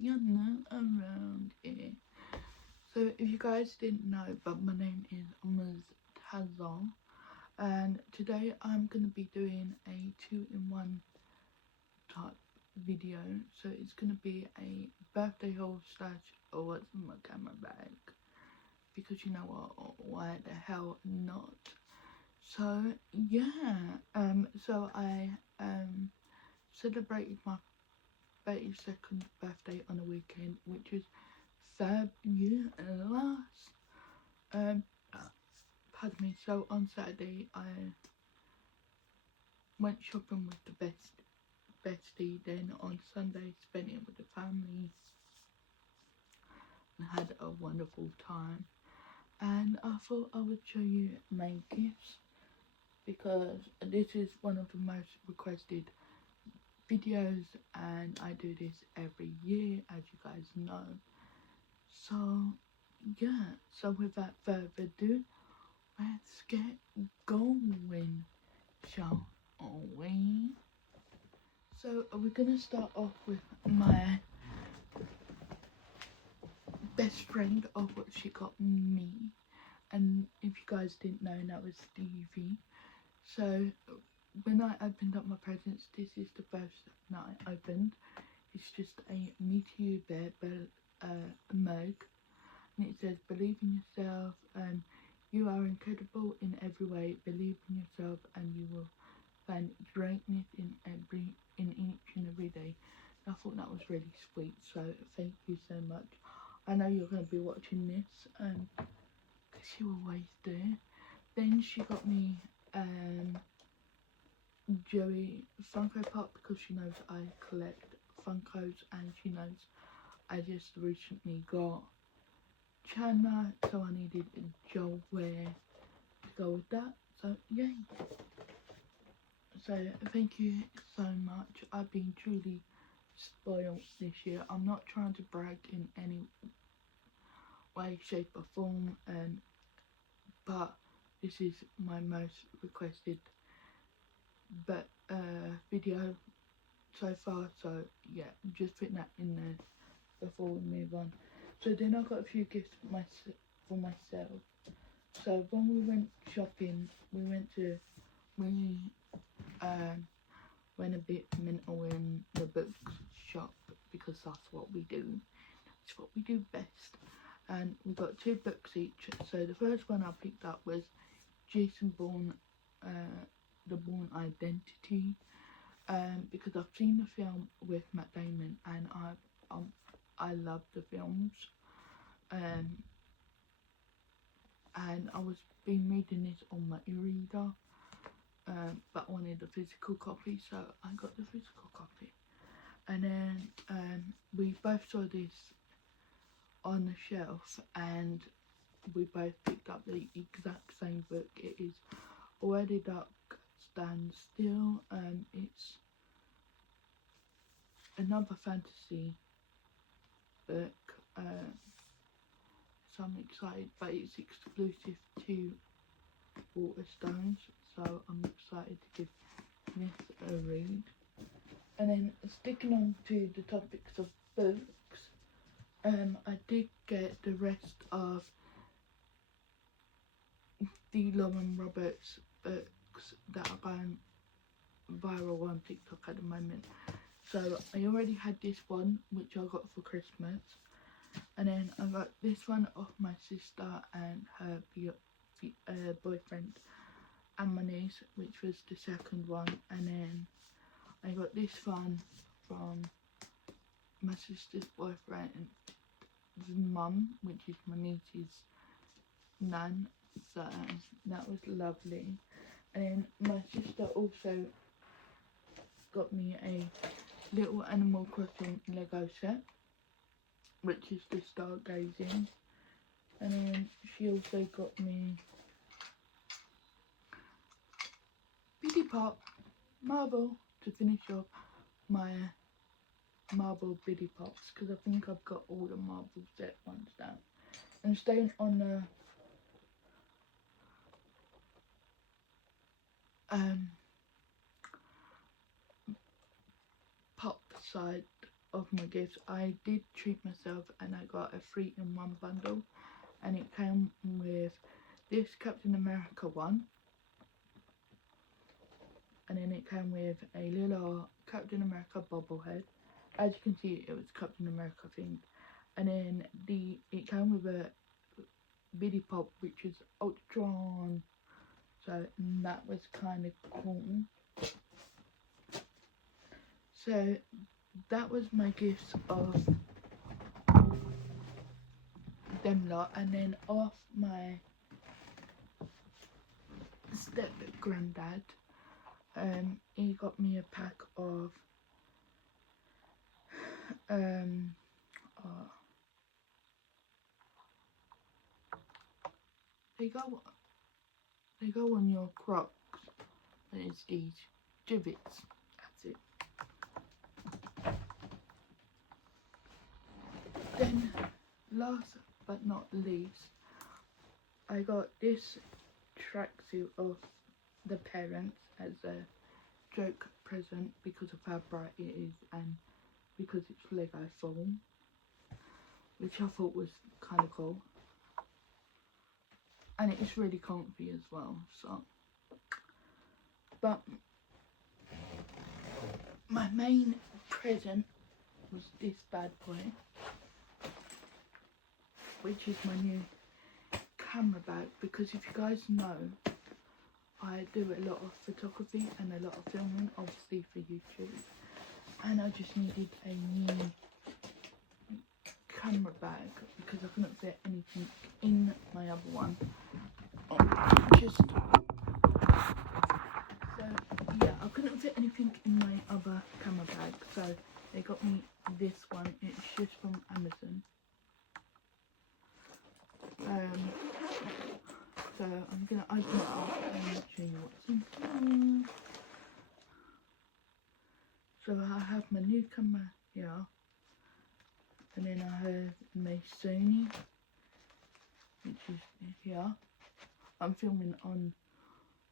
you're not around here. So if you guys didn't know, but my name is Misstezzax, and today I'm going to be doing a 2-in-1 type video. So it's going to be a birthday haul slash what's in my camera bag, because you know what, why the hell not. So yeah, so I celebrated my 32nd birthday on a weekend, which is fabulous. Um, pardon me. So on Saturday I went shopping with the bestie. Then on Sunday spent it with the family and had a wonderful time. And I thought I would show you my gifts, because this is one of the most requested videos, and I do this every year, as you guys know. So yeah, so without further ado, let's get going, shall we? So we're gonna start off with my best friend of what she got me, and if you guys didn't know, that was Stevie. So when I opened up my presents, this is the first that I opened. It's just a Meteor Bear mug, and it says, "Believe in yourself, you are incredible in every way. Believe in yourself and you will find greatness in each and every day." And I thought that was really sweet, so thank you so much. I know you're going to be watching this, because you always do. Then she got me Joey Funko Pop, because she knows I collect Funkos, and she knows I just recently got Chandler, so I needed a Joel wear to go with that. So yay! So thank you so much. I've been truly spoiled this year. I'm not trying to brag in any way, shape or form, but this is my most requested video so far. So yeah, just putting that in there before we move on. So then I got a few gifts for myself. So when we went shopping, we went a bit mental in the books shop, because that's what we do. It's what we do best. And we got 2 books each. So the first one I picked up was Jason Bourne, The Bourne Identity, because I've seen the film with Matt Damon, and I love the films, and I was been reading this on my e-reader, but I wanted the physical copy, so I got the physical copy. And then we both saw this on the shelf, and we both picked up the exact same book. It is Where the Duck Stands Still. It's another fantasy book, so I'm excited, but it's exclusive to Waterstones, so I'm excited to give this a read. And then sticking on to the topics of books, I did get the rest of the Lauren Roberts books that are going viral on TikTok at the moment. So I already had this one, which I got for Christmas, and then I got this one off my sister and her boyfriend and my niece, which was the second one. And then I got this one from my sister's boyfriend's mum, which is my niece's nan, so that was lovely. And then my sister also got me a little Animal Crossing Lego set, which is the Stargazing. And then she also got me Biddy Pop Marble to finish off my Marble Biddy Pops, because I think I've got all the Marble set ones down. And staying on the pop side of my gifts. I did treat myself and I got a 3-in-1 bundle, and it came with this Captain America one, and then it came with a little Captain America bobblehead. As you can see, it was Captain America themed, and then it came with a Biddy Pop, which is Ultron, so that was kind of cool. So that was my gifts of them lot, and then off my step granddad, he got me a pack of they go on your Crocs, and it's these gibbets. That's it. Then last but not least, I got this tracksuit of the parents as a joke present because of how bright it is and because it's Lego form, which I thought was kind of cool, and it's really comfy as well. So, but my main present was this bad boy, which is my new camera bag, because if you guys know, I do a lot of photography and a lot of filming, obviously for YouTube, and I just needed a new camera bag because I couldn't fit anything in my other one. I couldn't fit anything in my other camera bag, so they got me this one. It's just from Amazon. So I'm gonna open it up and show you what's in. So I have my new camera here, and then I have my Sony, which is here. I'm filming on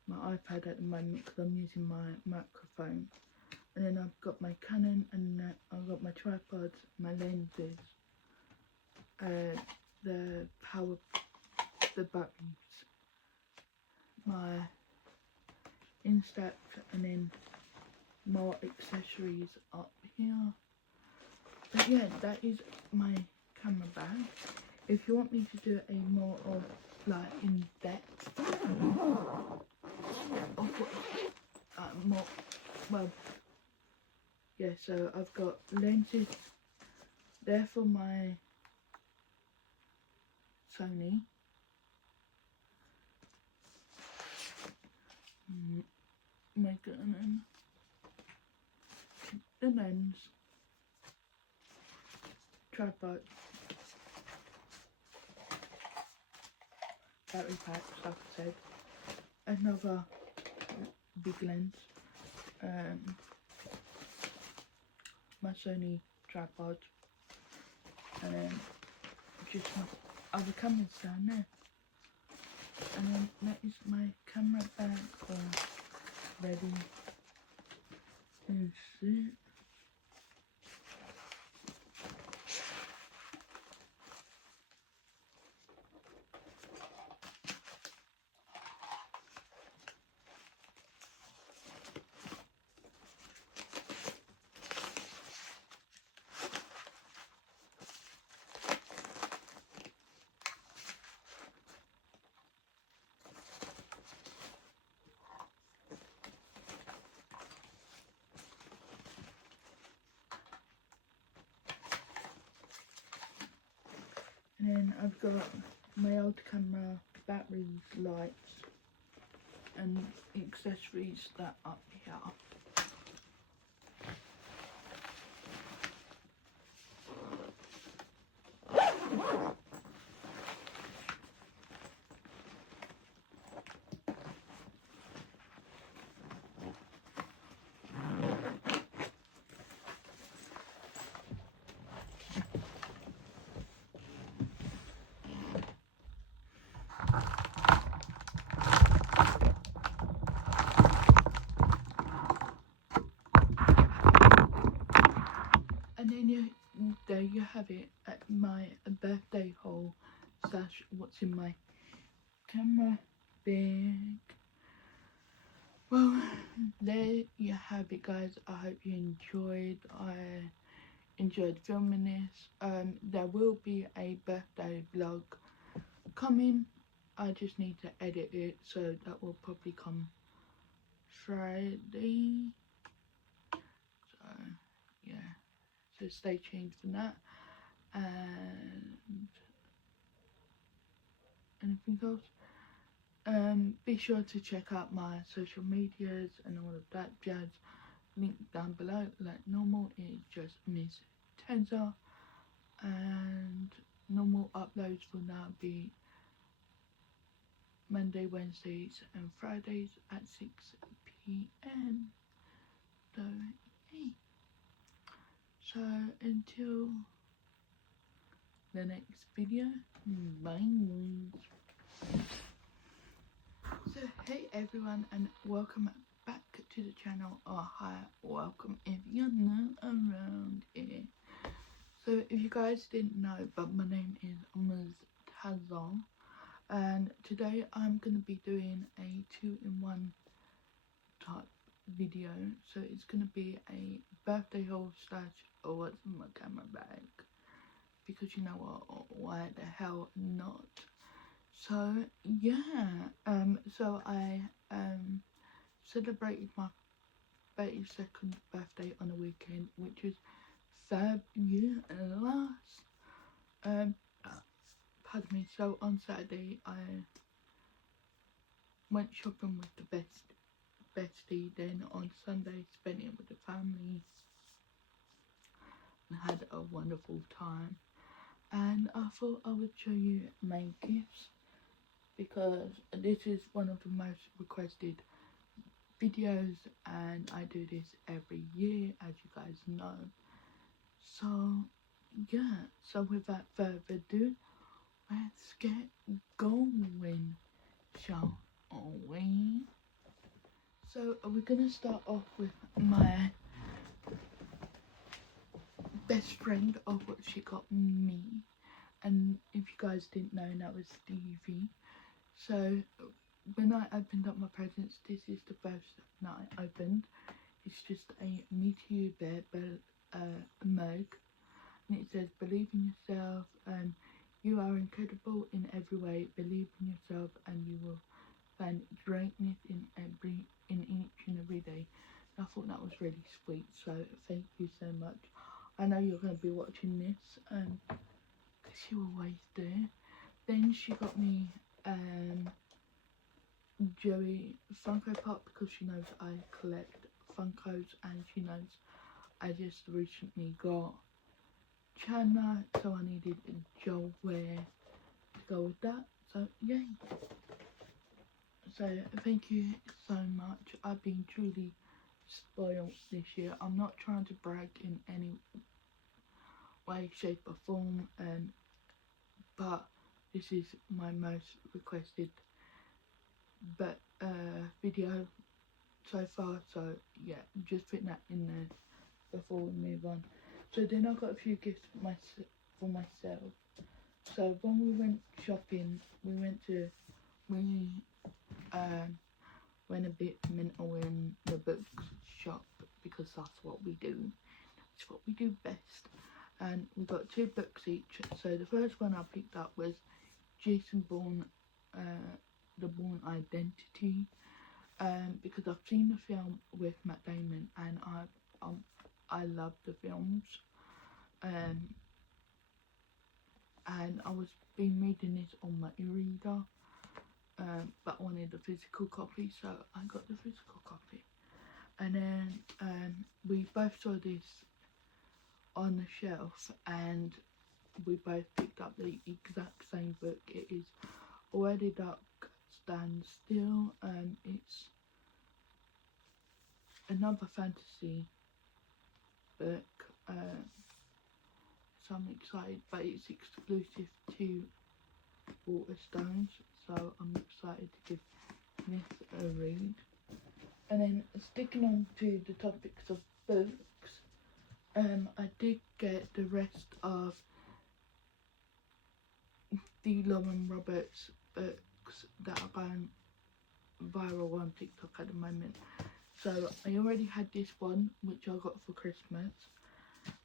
my iPad at the moment because I'm using my microphone. And then I've got my Canon, and I've got my tripods, my lenses, the buttons, my Instax, and then more accessories up here. But yeah, that is my camera bag. If you want me to do a more of like in depth of more, well, yeah, so I've got lenses there for my Sony, my Canon, the lens, tripod, battery packs, like I said, another big lens, my Sony tripod, and then just my other cameras down there. And then that is my camera bag ready to sit. And then I've got my old camera, batteries, lights, and accessories that up here. then there you have it at my birthday haul slash what's in my camera bag. Well, there you have it, guys. I hope you enjoyed. I enjoyed filming this. There will be a birthday vlog coming. I just need to edit it, so that will probably come Friday. So yeah, so stay tuned for that. And anything else? Be sure to check out my social medias and all of that jazz. Link down below. Like normal, it's just Misstezzax, and normal uploads will now be Monday, Wednesdays and Fridays at 6 p.m. So, hey. So until the next video, bye. So hey everyone, and welcome back to the channel, or hi, welcome if you're not around here. So if you guys didn't know, but my name is Misstezzax, and today I'm going to be doing a 2-in-1 type video. So it's going to be a birthday haul slash or what's in my camera bag, because you know what, why the hell not. So yeah, so I celebrated my 32nd birthday on a weekend, which was fabulous. Pardon me. So on Saturday I went shopping with the bestie. Then on Sunday spent it with the family and had a wonderful time. And I thought I would show you my gifts, because this is one of the most requested videos, and I do this every year, as you guys know. So yeah, so without further ado, let's get going, shall we? So we're gonna start off with my best friend of what she got me, and if you guys didn't know, that was Stevie. So when I opened up my presents, this is the first that I opened. It's just a Me To You Bear mug, and it says, "Believe in yourself, you are incredible in every way. Believe in yourself and you will find greatness in each and every day." And I thought that was really sweet, so thank you so much. I know you're going to be watching this, because you always do. Then she got me Joey Funko Pop, because she knows I collect Funkos, and she knows I just recently got Chandler, so I needed Joe Ware to go with that. So yay! So thank you so much. I've been truly spoiled this year. I'm not trying to brag in any way, shape or form, but this is my most requested video so far, so yeah, just put that in there before we move on. So then I got a few gifts for myself. So when we went shopping, we went a bit mental in the books shop, because that's what we do. It's what we do best. And we got 2 books each. So the first one I picked up was Jason Bourne, The Bourne Identity, because I've seen the film with Matt Damon, and I love the films, and I was been reading this on my e-reader, but I wanted the physical copy, so I got the physical copy. And then we both saw this on the shelf, and we both picked up the exact same book. It is Where the Duck Stands Still. It's another fantasy book, so I'm excited, but it's exclusive to Waterstones, so I'm excited to give this a read. And then sticking on to the topics of books, I did get the rest of the Lauren Roberts books that are going viral on TikTok at the moment. So I already had this one, which I got for Christmas,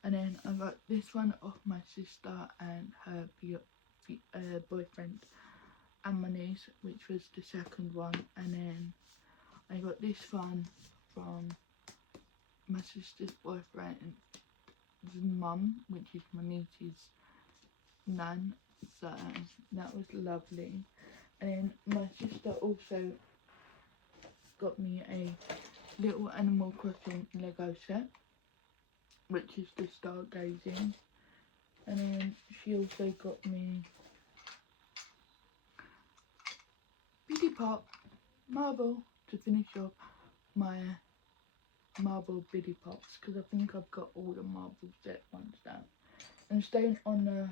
and then I got this one off my sister and her boyfriend and my niece, which was the second one, and then I got this one from my sister's boyfriend's mum, which is my niece's nan, so that was lovely. And then my sister also got me a little Animal Crossing Lego set, which is the stargazing, and then she also got me Biddy Pop marble to finish off my marble Biddy Pops, because I think I've got all the marble set ones down. And staying on the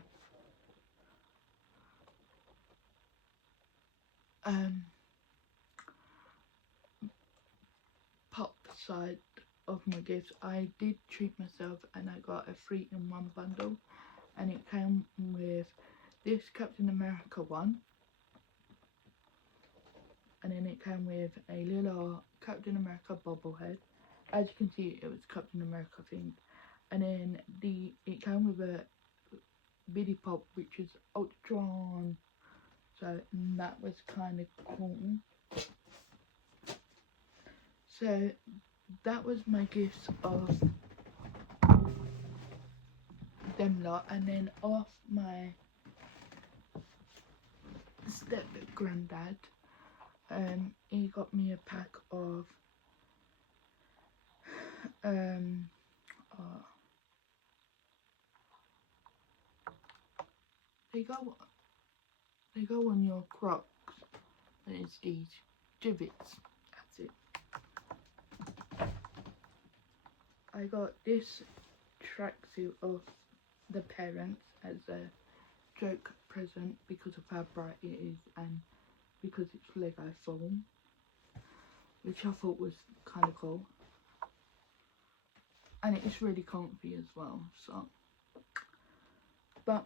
pop side of my gifts, I did treat myself and I got a 3-in-1 bundle, and it came with this Captain America one, and then it came with a little Captain America bobblehead. As you can see, it was Captain America themed, and then it came with a Biddy Pop, which is Ultron, so that was kind of cool. So that was my gifts of them lot, and then off my step granddad, he got me a pack of they go on your Crocs, and it's these gibbets. That's it. I got this tracksuit of the parents as a joke present because of how bright it is and because it's Lego form, which I thought was kind of cool, and it is really comfy as well. So, but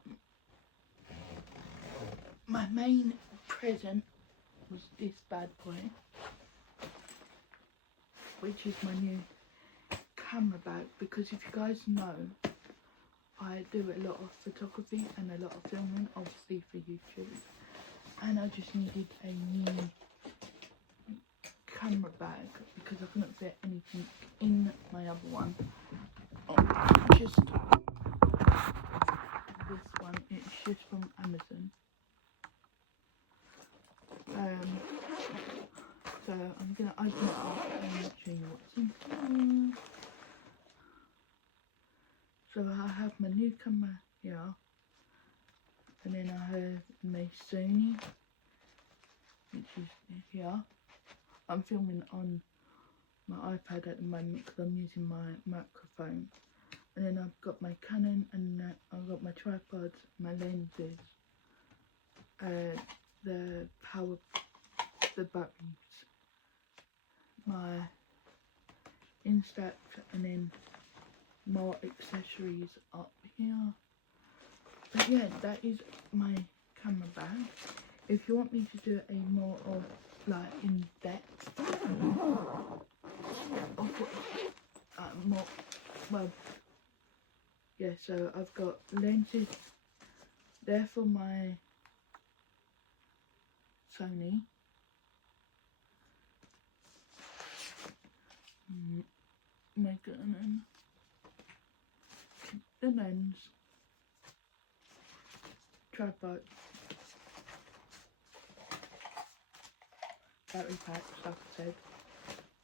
my main present was this bad boy, which is my new camera bag, because if you guys know, I do a lot of photography and a lot of filming, obviously for YouTube, and I just needed a new camera bag because I couldn't fit anything in my other one. Just this one, it's just from Amazon. So I'm gonna open it up and show you what's in here. So I have my new camera here, and then I have my Sony, which is here. I'm filming on my iPad at the moment because I'm using my microphone. And then I've got my Canon, and I've got my tripods, my lenses, the buttons, my Instax, and then more accessories up here. But yeah, that is my camera bag. If you want me to do a more of like in depth of more, well, yeah, so I've got lenses there for my Sony, my Canon, the lens, tripod, battery packs, like I said,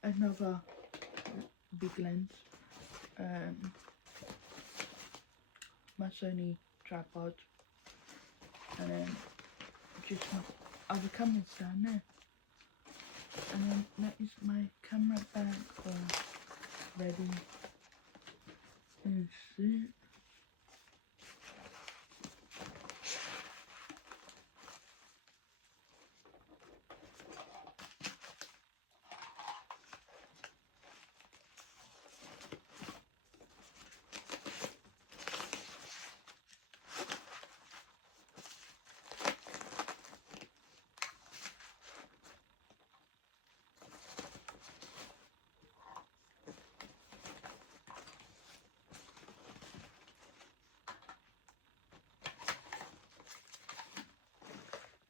another big lens, my Sony tripod, and then just my other cameras down there. And then that is my camera bag all ready. That's it.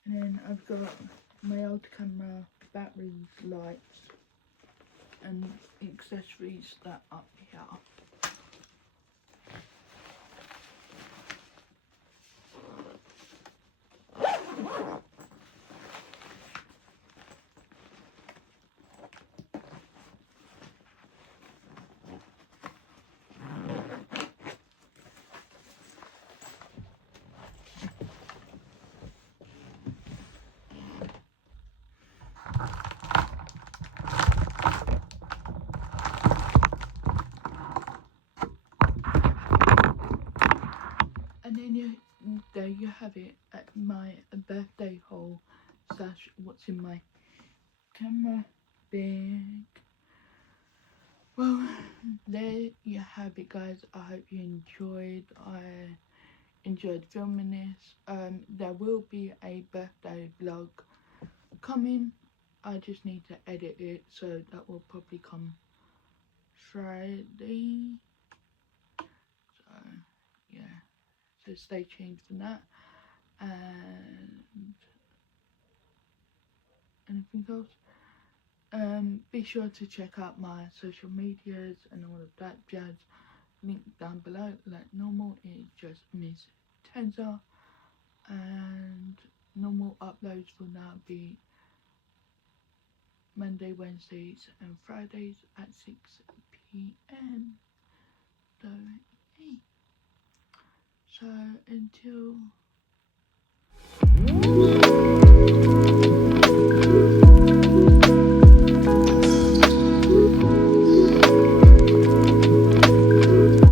And then I've got my old camera, batteries, lights and accessories that are up here. And then there you have it at my birthday haul slash what's in my camera bag. Well, there you have it, guys. I hope you enjoyed. I enjoyed filming this. There will be a birthday vlog coming. I just need to edit it, so that will probably come Friday. So yeah, so stay tuned for that. And anything else? Be sure to check out my social medias and all of that jazz. Link down below. Like normal, it's just Misstezzax, and normal uploads will now be Monday, Wednesdays and Fridays at 6 p.m. So, hey. So until